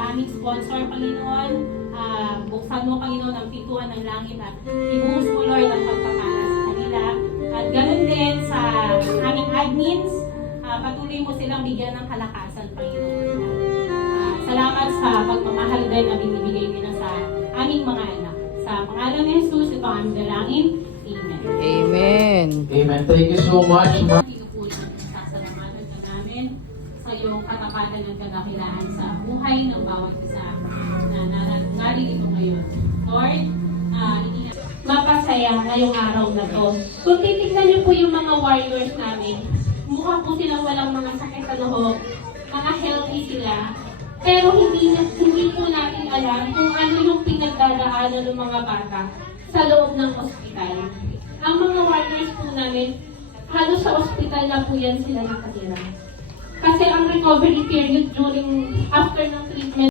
sa aming sponsor, Panginoon. Buksan mo, Panginoon, ang pintuan ng langit at ibuhos mo, Lord, ang pagpapala sa kanila. At ganoon din sa aming admins, patuloy mo silang bigyan ng kalakasan, Panginoon. Salamat sa pagmamahal din na binibigay nila sa aming mga anak. Sa pangalan ni Jesus, ito ang aming dalangin. Amen. Amen. Amen. Thank you so much. Pinupunan at sasalamatan ka namin sa iyong katapatan at kadakilaan sa buhay ng bawat isa na narito ngayon. Lord, mapasaya ngayong araw na to. Kung titignan niyo po yung mga warriors namin, mukha po silang walang mga sakit sa loob, mga healthy sila, pero hindi po natin alam kung ano yung pinagdadaanan ng mga bata sa loob ng ospital. Ang mga warriors po namin, halos sa ospital na po yan sila nakatira. Kasi ang recovery period after ng treatment